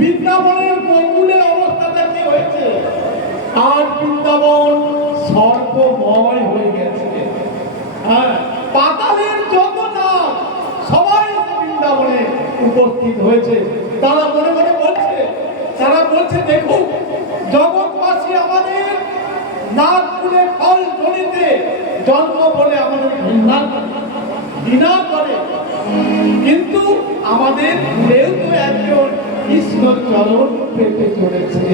বৃন্দাবনের গোকুলের অবস্থাটা কি হয়েছে? আর বৃন্দাবন সর্বময় হয়ে গেছে। হ্যাঁ, পাতালের যত নাম সবাই বৃন্দাবনে উপস্থিত হয়েছে। তারা মনে মনে বলছে, তারা বলছে দেখুন জগৎবাসী আমাদের নাক ফুলে ফল ধরিতে জন্ম বলে আমাদের ঘৃণা করে, কিন্তু আমাদের ভুলেও তো একজন কৃষ্ণ চরণ পেতে চলেছে।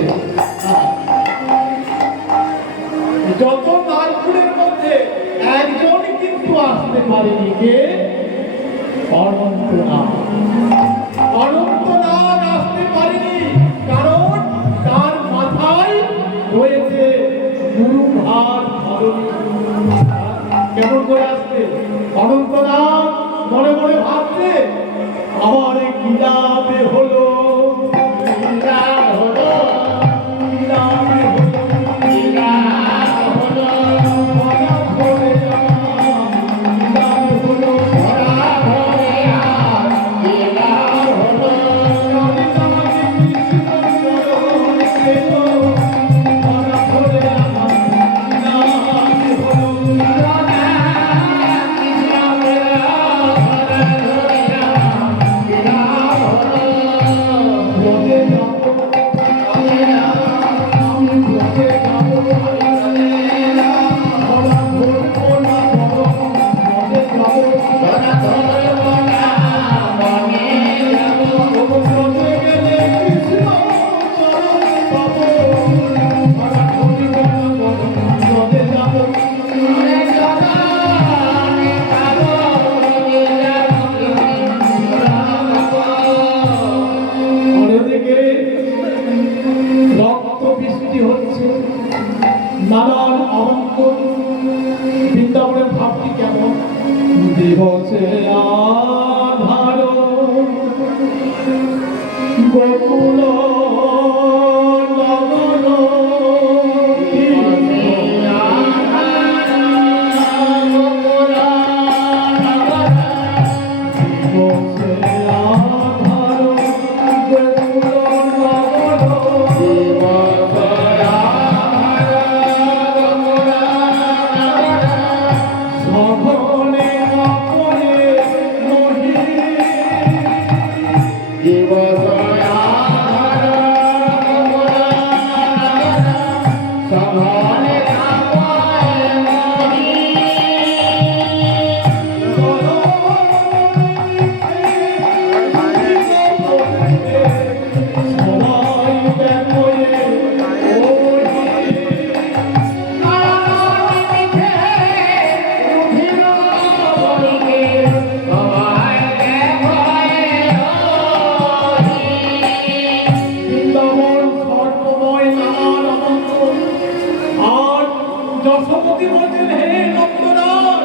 যত নারকুলের মধ্যে একজন কিন্তু আসতে পারেনি, কে? অনন্তনাগ। অনন্তনাগ আসতে পারেনি কারণ তার মাথায় রয়েছে গুরুভার ধারণ। কেমন করে আসবে? অনন্তনাগ মনে মনে ভাবছে আমার কিলাবে হলো, কিলাব হলো, কিলাবে হলো, কিলাব হলো, ধরা ধরে কিলাব হলো, ধরা ধরে কিলাব হলো, নানান আমন্ত্রণ। বৃন্দাবনের ভাবটি কেমন? দিবসে আধার গোকুল যশোমতী বলছেন, হে নন্দনাথ,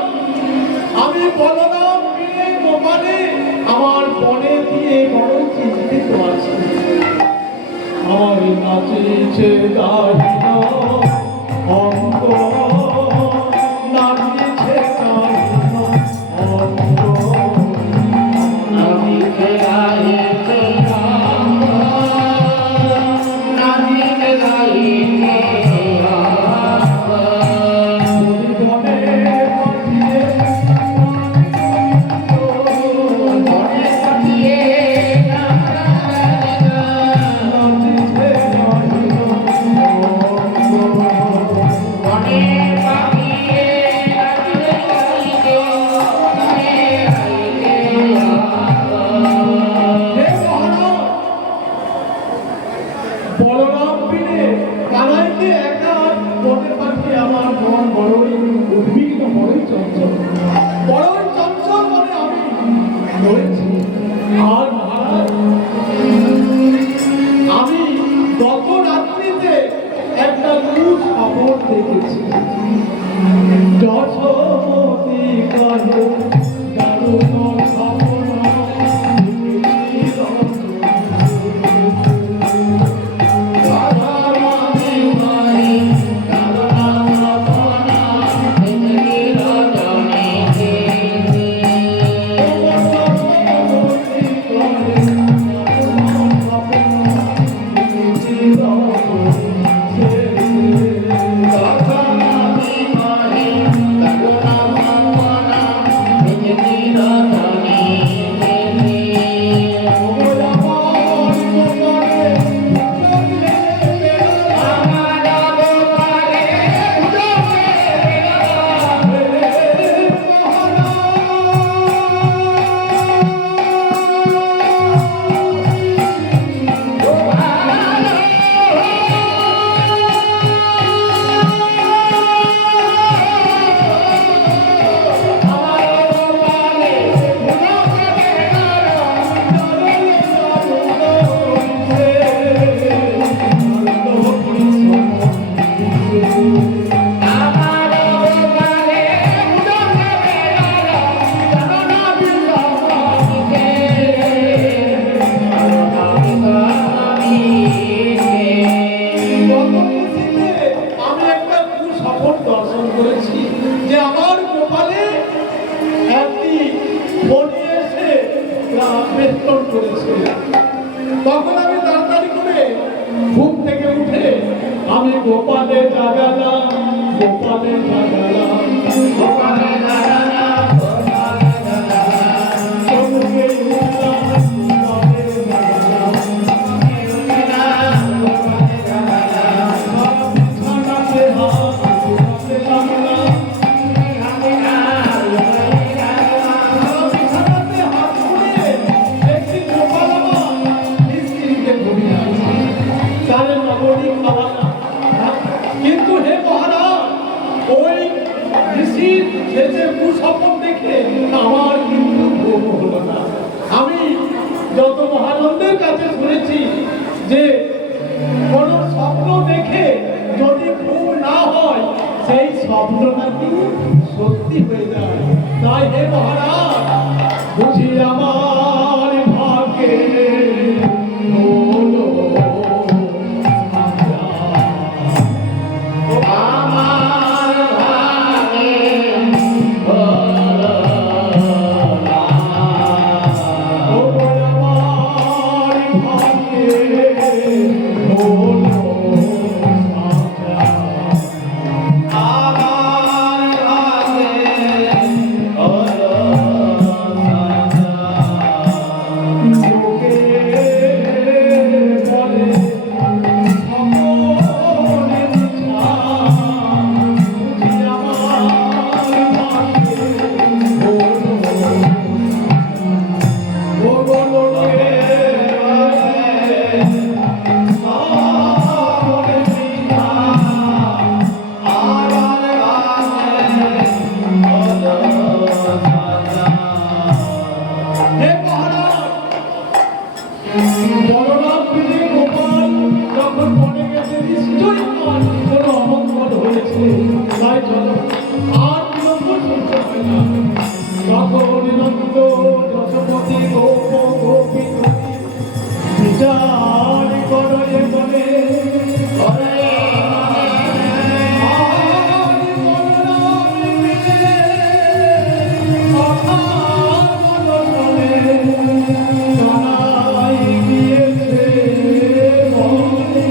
আমি বলরাম মিলে গোপালে আমার বনে দিয়ে বড় চিন্তিত আছি। আমার নাচিছে দাহিন অঙ্গ, নাচিছে দাহিন অঙ্গ, নাচিছে দাহিন অঙ্গ, নাচিছে দাহিন Oh তখন আমি তাড়াতাড়ি করে ঘুম থেকে উঠে আমি গোপালে জাগালাম, গোপালে জাগালাম, গোপালে জাগালাম, গোপালে জাগালাম, চমকে উঠলাম, গোপালে জাগালাম, চমকে উঠলাম, গোপালে জাগালাম, বিছানাতে হাত ঝুলাতে লাগলাম, বিছানাতে হাত ঝুলিয়ে দেখি গোপাল আমার নিশ্চিন্তে ঘুমিয়ে আছে। তারে নগরী খাওয়ালাম, কিন্তু হে মহারাজ, ওই ঋষির শেষে কুস্বপ্ন দেখে আমার কিন্তু ঘুম হলো না। আমি যত মহানন্দের কাছে শুনেছি যে কোন স্বপ্ন দেখে যদি ঘুম না হয় সেই স্বপ্ন নাকি সত্যি হয়ে যায়। তাই হে মহারাজ, বুঝি আমার ভাগ্যে হলো আমার ভাগে হলো না, ও আমার ভাগে হলো সাজা, আমার ভাগে হলো সাজা। লোকে বলে সকলে মিথ্যা, বুঝি আমার ভাগ্যে হলো ও গো লোকে বলে সকলে মিথ্যা, আমার ভাগ্যে হলো সাজা। হে মহারাজ, বলরাম পিতা গোপাল যখন মনে গেছে নিশ্চয়ই আমার কোনো অমঙ্গল হয়েছে, তাই চলো আর বিলম্ব চলতে হয় না। তখন নন্দ যশোমতি গোপ গোপী বিচার করে বলে, আর বলরাম পিতা কথা বলে জানাই গিয়েছে বলে,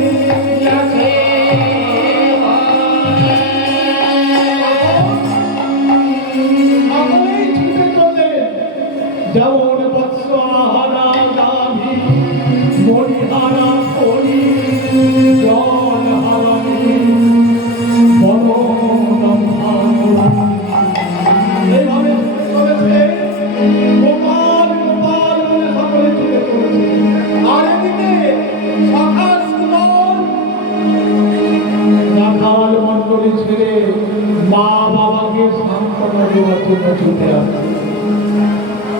সকলেই ছুটে চলে যেমন বৎস আহারা গাভী, মণিহারা করি, জল হারানি এইভাবে চলেছে। গোপাল গোপাল বলে সকলে ছুটে চলেছে। আর এদিকে সখা সুমন রাখাল মণ্ডলী ছেড়ে মা বাবাকে সান্ত্বনা দেওয়ার জন্য ছুটে আসছে।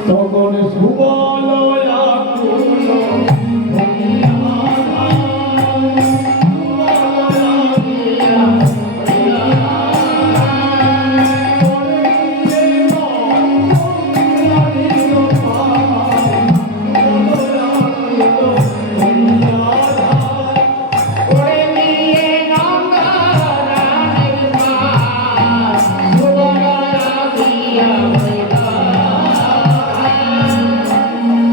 তখন সুবল আকুল হইয়া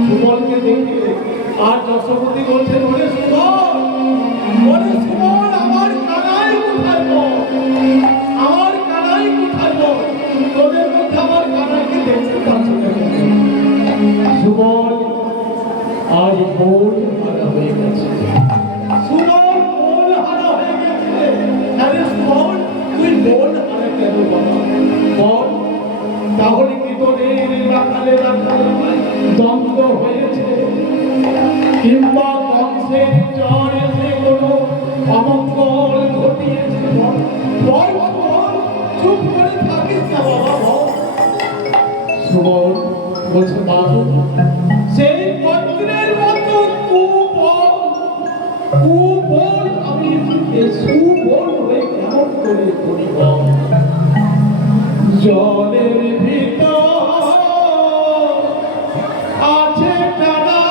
সুবলকে দেখে আর যশোমতি বলছেন, ওরে সুবল, ওরে সুবল, আমার কানাই কোথায় বল, আমার কানাই কোথায় বল, তোদের মধ্যে আমার কানাইকে দেখতে পাচ্ছি না। সুবল আজ বোল হারা হয়ে গেছে, সুবল বোল হারা হয়ে গেছে। আরে সুবল, তুই বোল হারা কেন বাবা বল? তাহলে কি তোদের রাখালে রাখালে দ্বন্দ্ব হয়েছে, কিংবা কংসের জ্বর এসে কোনো অমঙ্গল ঘটিয়েছে? বল বল, চুপ করে থাকিস না বাবা বল। সুবল বলছে, বাবু সেই পত্রের মতো কুবল আমি সুবল হয়ে কেমন করে করি বল? জলের ভিতর আছে টানা,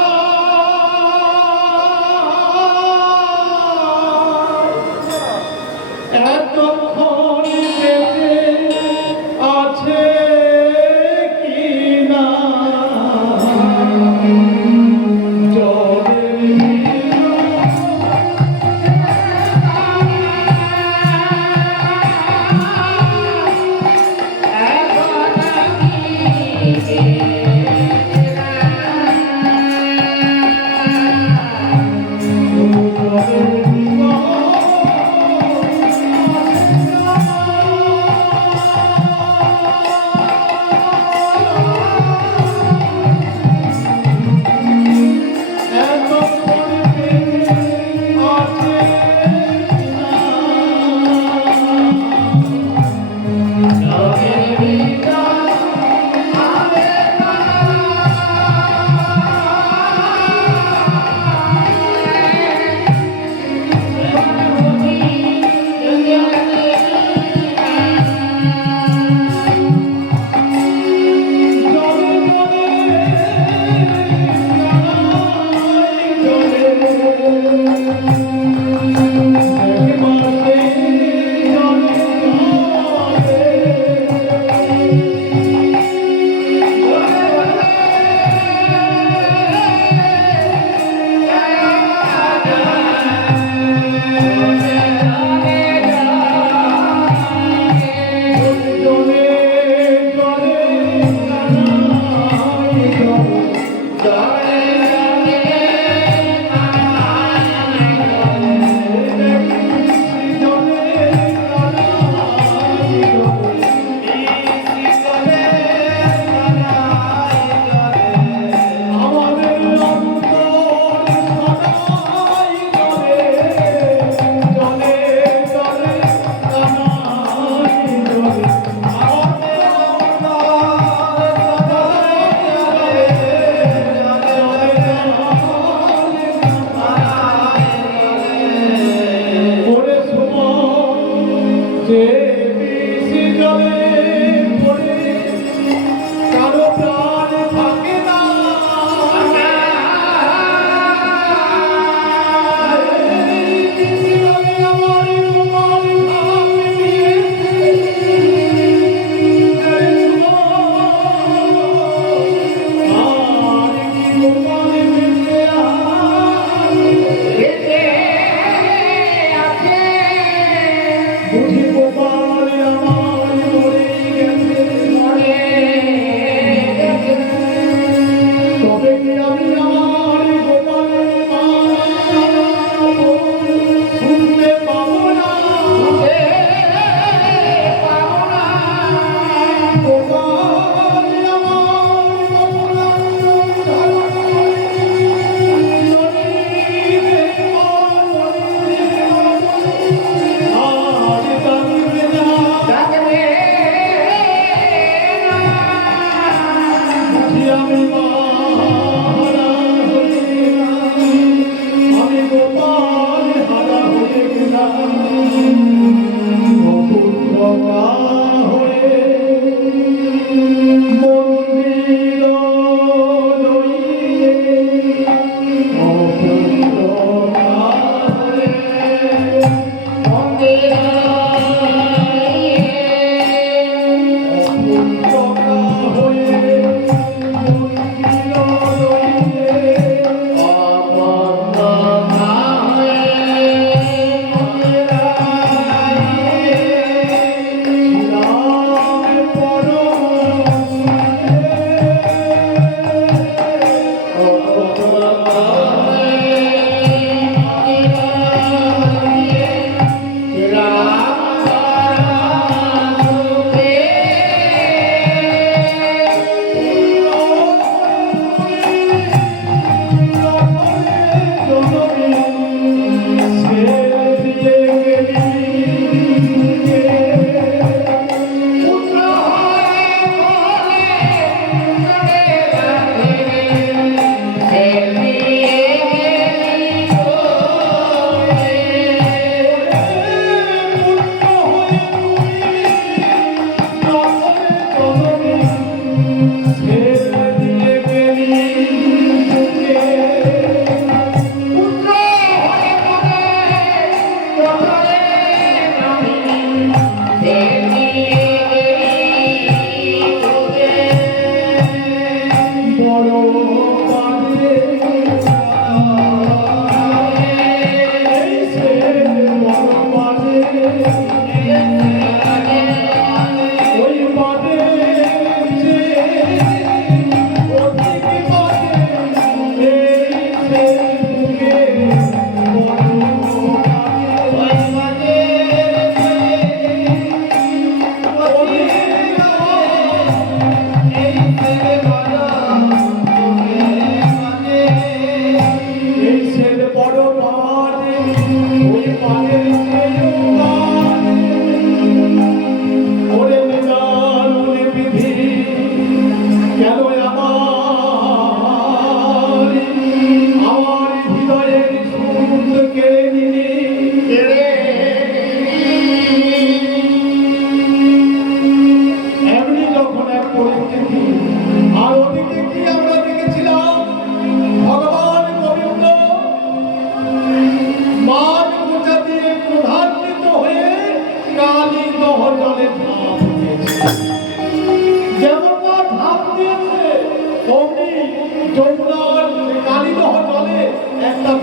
এতক্ষণ বেঁচে আছে কি না? জলের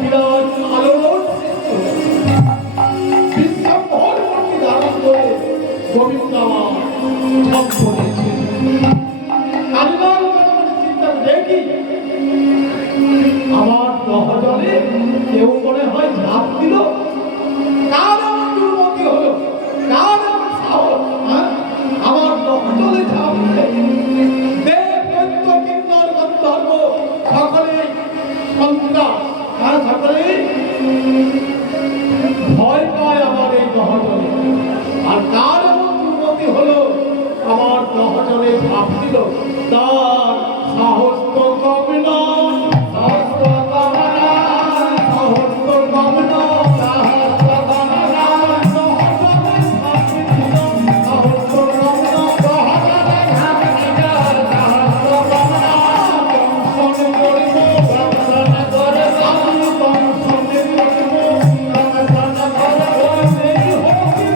বিরাট আলোড়ন সৃষ্টি হয়েছে। বিশ্বভর মূর্তি ধারণ করে গোবিন্দ আমার ঝপ করেছে। কালিমার মনে চিন্তা দেখি আমার দহজলে কেউ মনে হয় ঝাঁপ দিল, কার আমার দুর্মতি হলো, কার আমার সাহস, আমার দহজলে ঝাঁপ দিলে সকলে সন্ত্রাস, সকলে ভয় পায় আমার এই দহজলে। আর কার এমন দুর্গতি হলো আমার দহজলে ঝাঁপ দিল, তার সাহস তো কম নয়, সাহস তো কম নয়, সাহস তো কম নয়, সাহস তো কম নয়, দহজলে ঝাঁপ দিল, সাহস তো কম নয়, দহজলে ঝাঁপ দিল, সাহস তো কম নয়। দংশন করিব, দংশন করিব, আমি দংশন করিব, দংশন করিব, এই হোক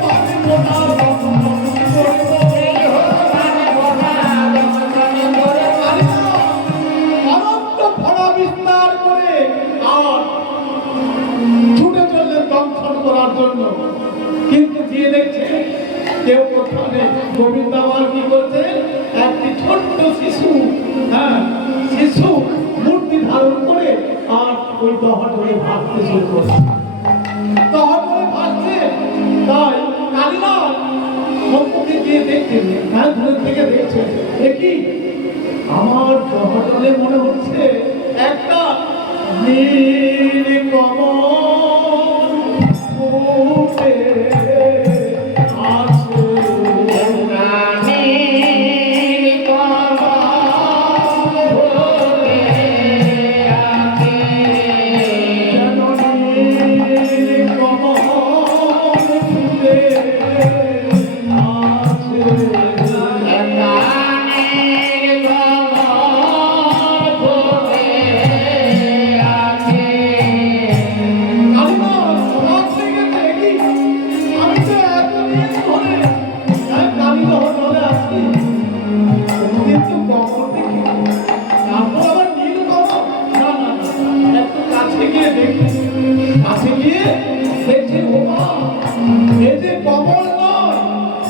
মানিব না, দংশন করিব, এই হোক মানিব না, দংশন করিব। অনন্ত ভরা বিস্তার করে আর ছুটে চললেন দংশন করার জন্য। কিন্তু গিয়ে দেখছে কেউ কোথাও নেই। গোবিন্দ আমার কি করছে, একটি ছোট্ট শিশু, শিশু মূর্তি ধারণ করে আর ওই দহজলে ভাসতে শুরু করছে। দহজলে ভাসছে, তাই কালীনাথ সম্মুখে গিয়ে দেখছেন, দূর থেকে দেখছেন, দেখি আমার দহজলে মনে হচ্ছে একটা নীল কমল ফুটে আছে।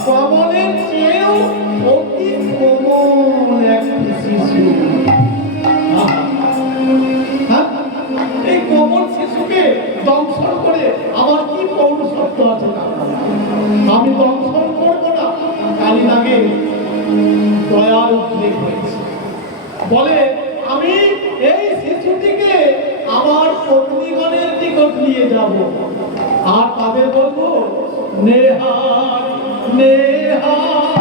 কমলের চেয়েও অতি কোমল একটি শিশু। এই কোমল শিশুকে দংশন করে আমার কি পৌরসত্ব আছে না, আমি দংশন করবো না। কালীনাগের দয়ার উদ্রেক হয়েছে, বলে আমি এই শিশুটিকে আমার পত্নীগণের নিকট নিয়ে যাব, আর তাদের বলবো নেহার নেহার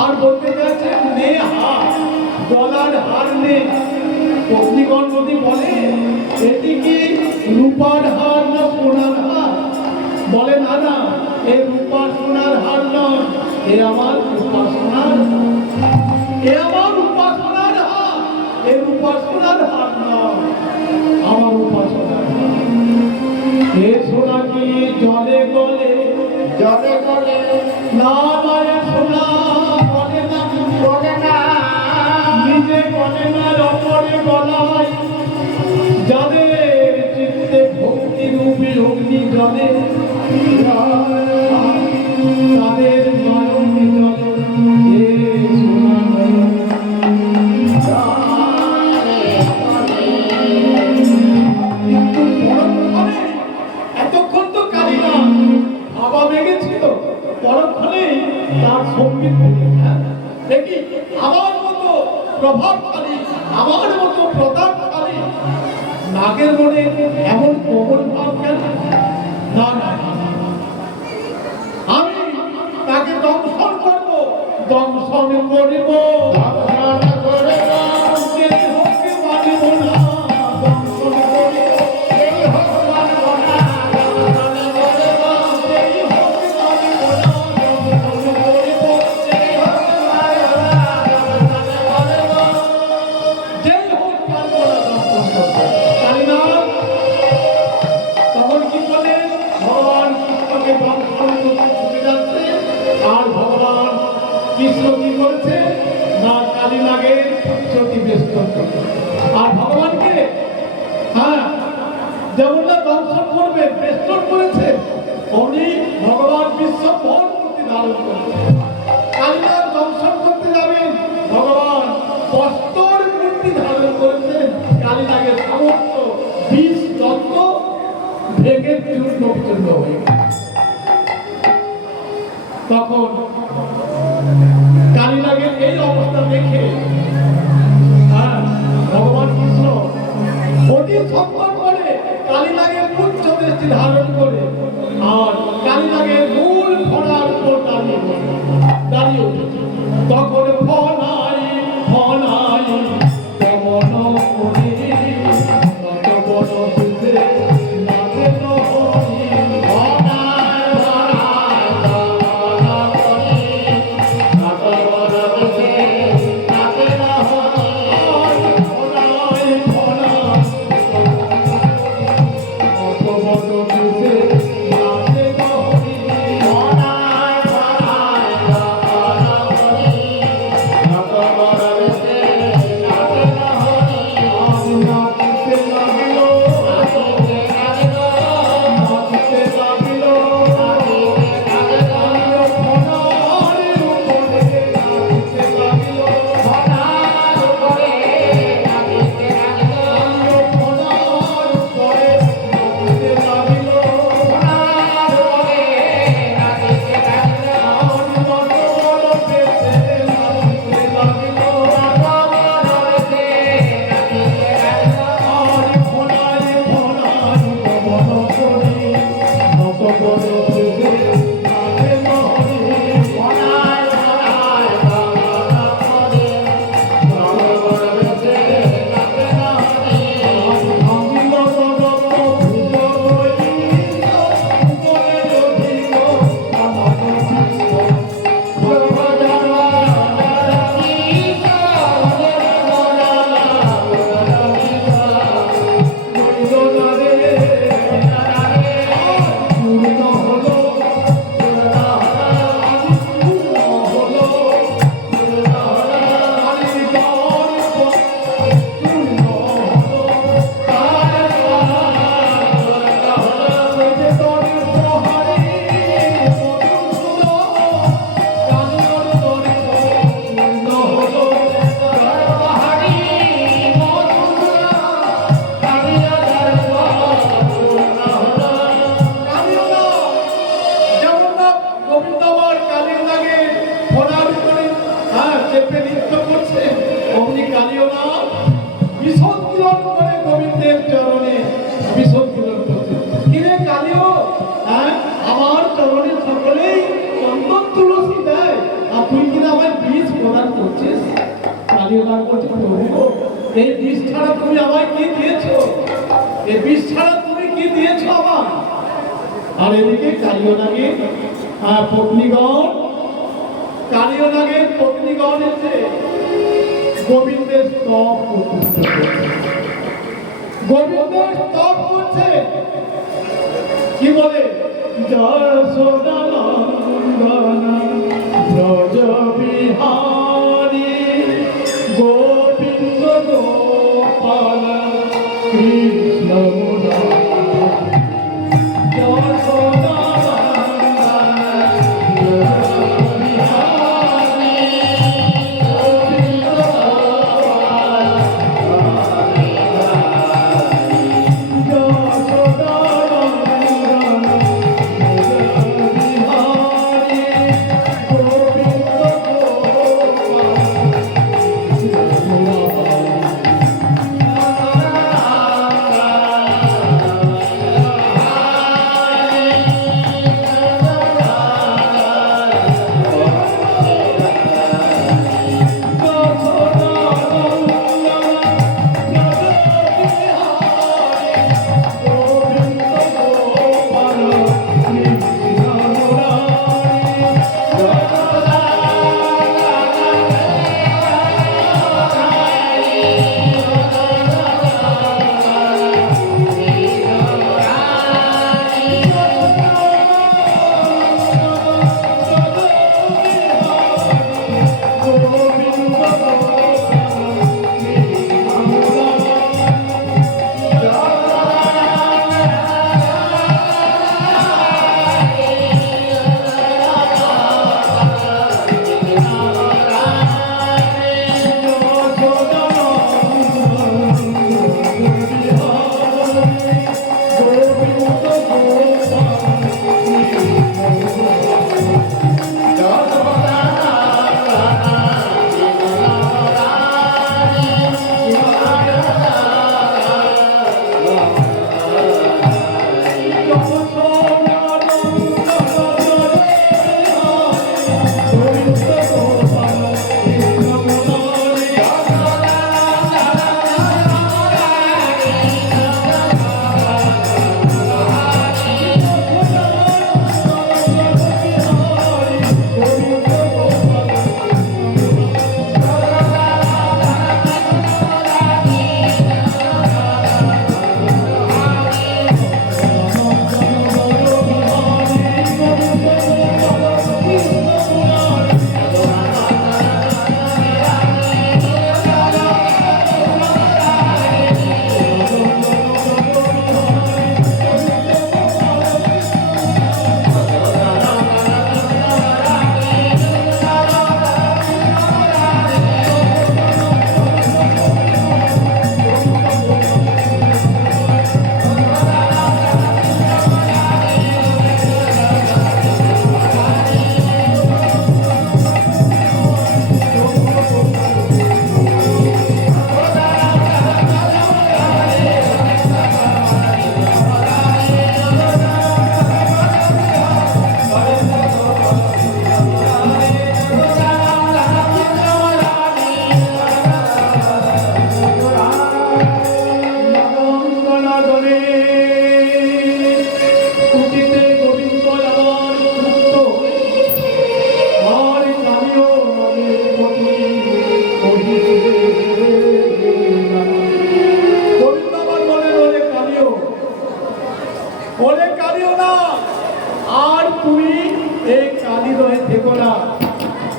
আর বলতে চাইছে নেহা গলার হার নেই। পত্নীগণ যদি বলে এটি কি রূপার হার না সোনার হার, বলে না না, এ রূপা সোনার হার নয়, এ আমার রূপা সোনার, এ আমার রূপা সোনার হার, এ রূপা সোনার হার নয়, আমার রূপা সোনার হার। এ সোনা কি জলে গলে, জলে গলে না মায়ের সোনা বলে না, বলে না, নিজে বলে না, অপরে গলায় যাদের চিত্তে ভক্তি রূপী অগ্নি জলে, তাদের নয়নে জলে এ সোনা এতক্ষণ তো কালীনাথ ভাবা ভেঙেছিল, পরক্ষণে তার সঙ্গীত দেখি আমার মতো প্রভাবশালী, আমার মতো প্রতাপশালী নাগের মনে এমন কোমল ভাব কেন? না না, আমি তাকে দংশন করব, দংশন করিব, দংশন করিব, যেই হোক মানিব না, দংশন করিব, যেই হোক মানিব না, দংশন করিব, যেই হোক মানিব না, দংশন করিব, যেই হোক মানিব না, দংশন করিব, যেই হোক মানিব না, কি করেছে না কালী নাগের পুত্রটি বেষ্টন করেছে। আর ভগবানকে হ্যাঁ যেমন না দর্শন করবেন বেষ্টন করেছে উনি ভগবান বিশ্বভর মূর্তি ধারণ করেছে। কালীনাগ দর্শন করতে যাবেন ভগবান বস্তর মূর্তি ধারণ করেছেন। কালীনাগের সমস্ত বিষ তত্ত্ব ভেঙে চূর্ণ বিচূর্ণ হয়ে গেছে। তখন কালীনাগের এই অবস্থা দেখে ভগবান কৃষ্ণ অতি সম্মান করে কালীনাগের উচ্চ দৃষ্টি ধারণ করে আর কালীনাগের মূল ফণার উপর দাঁড়িয়ে উঠেছে। তখন ফণাই ফণাই পবন করে কত বড় হইতে নাচে নহরি ফণাই ফণাই পবন করে কত বড় হইতে নাচে নহরি ফণাই ফণাই কত বড় হইতে নাচে নহরি ফণাই ফণাই এই বিষ ছাড়া তুমি আমায় কি দিয়েছো? এই বিষ ছাড়া তুমি কি দিয়েছো আমায়? আর এদিকে কালীয়নাগের পত্নীগণ এসে গোবিন্দের স্তব করছে। কি বলে? জয় সোনা ব্রজ বিহারী গোবিন্দ গোপাল কৃষ্ণ জয় সোনা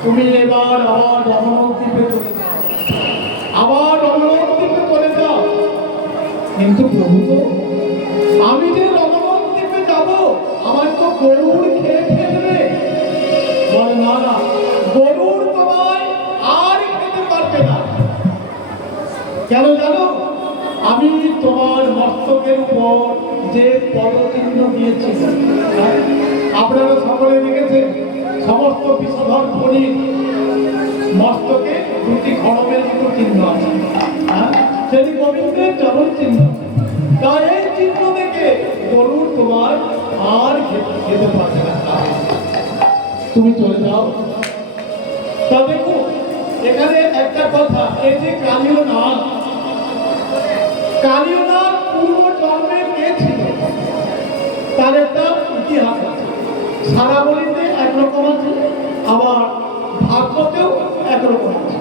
তুমি এবার আবার রমণদ্বীপে চলে যাও, আবার রমণদ্বীপে চলে যাও। কিন্তু প্রভু গো, আমি যে রমণদ্বীপে যাব, আমার তো গরুর খেয়ে ফেলবে। বলে না না, গরুর তোমায় আর খেতে পারবে না। কেন জানো? আমি তোমার মস্তকের উপর যে পদচিহ্ন দিয়েছি, আপনারা সকলে দেখেছেন, সমস্ত বিষধর ফণির মস্তকে দুটি খড়মের মতো চিহ্ন আছে, সেটি গোবিন্দের চরণ চিহ্ন। তাই এই চিহ্ন দেখে গরুর তোমার আর খেতে পারবে না। তুমি চলে যাও। তা দেখো, এখানে একটা কথা, এই যে কালীয় নাগ, কালীয় নাগ পূর্ব জন্মে কে ছিল তার একটা ইতিহাস আছে। সারাবলিতে একরকম আছে, আবার ভাগবতেও একরকম আছে।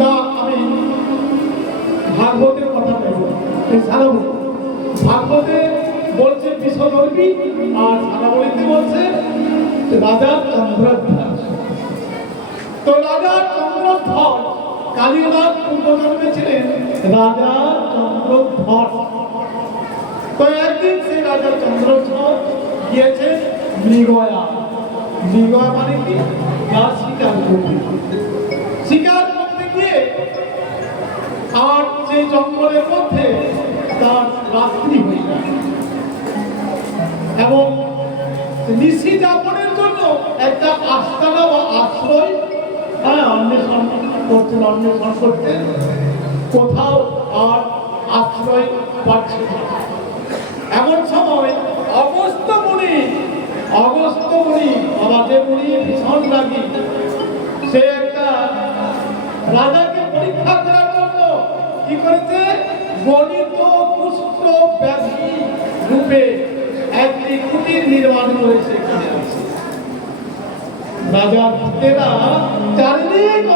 তা আমি ভাগবতের কথা বলবো। এই সারাবলি ভাগবতে বলছে বিষধর্মী, আর সারাবলিতে বলছে রাজা চন্দ্রধ্বজ। তো রাজা চন্দ্রধ্বজ, কালীয় নাগ পূর্বজন্মে ছিলেন রাজা চন্দ্রধ্বজ। তো একদিন সেই রাজা চন্দ্রধ্বজ গিয়েছে মৃগয়া। মৃগয়া মানে কি? শিকার করতে। শিকার করতে গিয়ে আর সেই জঙ্গলের মধ্যে তার রাত্রি হয়ে যায়, এবং নিশি যাপনের জন্য একটা আস্তানা বা আশ্রয় অন্বেষণ করতে কোথাও আর আশ্রয় পাচ্ছে না। এমন সময় অগস্ত্য মুনি আমাদের মুনি ভীষণ রাগী, সে একটা রাজাকে পরীক্ষা করার জন্য কি করেছে, গণিত কুষ্ঠ ব্যাধি রূপে একটি কুটির নির্মাণ করে সেখানে আছে। রাজা ভূতেরা চারিদিক